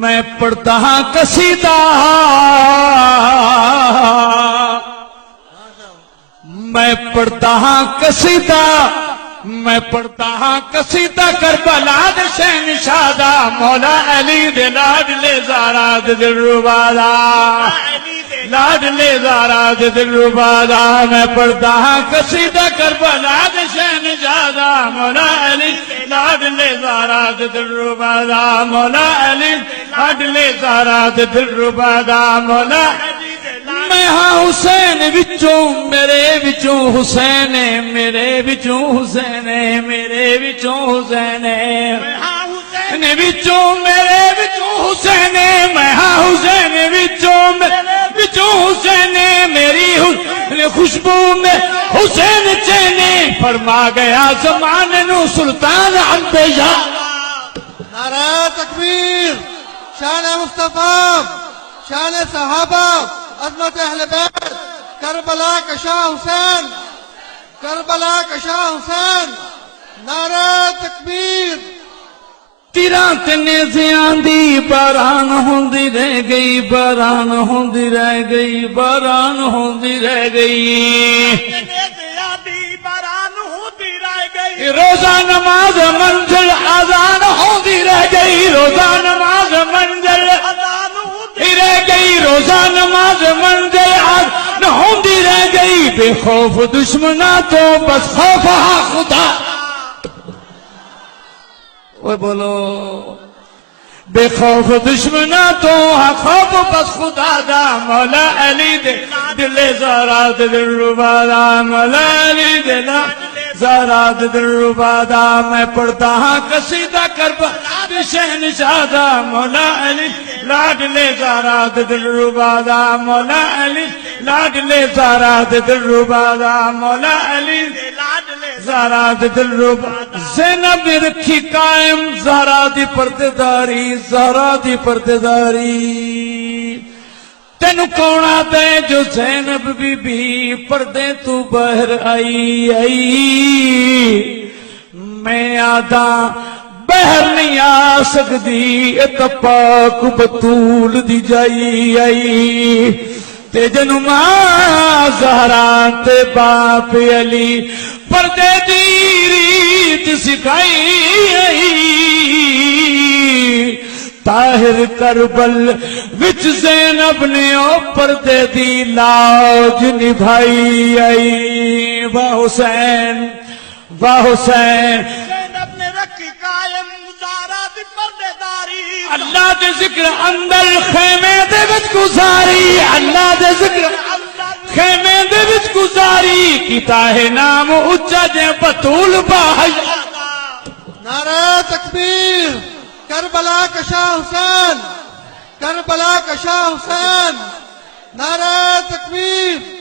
میں پڑھتا ہاں قصیدہ، میں پڑھتا ہاں قصیدہ، میں پڑھتا ہاں قصیدہ کربلا دے شہنشاہ مولا علی دے لاڈلے زہرا دے دلربا، لاڈلے زہرا دے دلربا۔ میں پڑھتا ہاں قصیدہ کربلا دے شہنشاہ مولا علی لاڈلے زہرا دے دلربا، مولا علی لاڈلے زہرا دے دلربا، مولا میں ہاں حسین وچوں میرے وچوں حسین، میرے وچوں حسین، میرے وچوں حسین، میں ہاں حسین وچوں میرے وچوں حسین، میں ہاں حسین وچوں میرے وچوں حسین، میری خوشبو میں حسین چینے فرما گیا زمانے نو سلطان انبیاء۔ نعرہ تکبیر، شان مصطفیٰ، شان صحابہ، عظمت اہل بیت، کربلا کا شاہ حسین، کربلا کا شاہ حسین، نعرہ تکبیر۔ تیران تنے زیاندی باران ہوندی رہ گئی، باران ہوندی رہ گئی، باران ہوندی رہ گئی، روزہ نماز منزل آزان ہوندی رہ گئی، روزہ نماز منزل آزان ہوندی رہ گئی، روزہ نماز منزل آزان ہوندی رہ گئی، بے خوف دشمنا تو بس خوف ہاں خدا۔ وہ بولو بے خوف دشمنا تو ہاں خوف بس خدا دا، مولا علی دے دلے زہرا دے دلربا، مولا علی دے زہرا دے دلربا۔ میں پڑھتا ہاں قصیدہ کربلا دے شہنشاہ مولا علی لاڈلے زہرا دے دلربا، مولا علی لاڈلے زہرا دے دلربا، مولا علی زہرا دے دلربا۔ زینب نے رکھی قائم زہرا دی پردیداری، زہرا دی پردیداری۔ تینو کون آتا ہے جو زینب بی بی پردے تو باہر آئی آئی، میں آدھا باہر نہیں آ سکتی، اتپاک بطول دی جائی آئی، تے جنو ماں زہرا تے باپ علی پردے دی ریت سکھائی آئی، طاہر کربل وچ زینب نے او پردے دی لاج نبھائی آئی۔ واہ حسین، واہ حسین، زینب نے رکھی قائم زہرا دی پردیداری، اللہ دے ذکر اندر خیمے دے وچ گزاری، اللہ دے ذکر خیمے دے وچ گزاری، کیتا ہے نام اچا جے بطول باہیا۔ نعرہ تکبیر، کربلا کا شاہ حسین، کربلا کا شاہ حسین، نعرہ تکبیر۔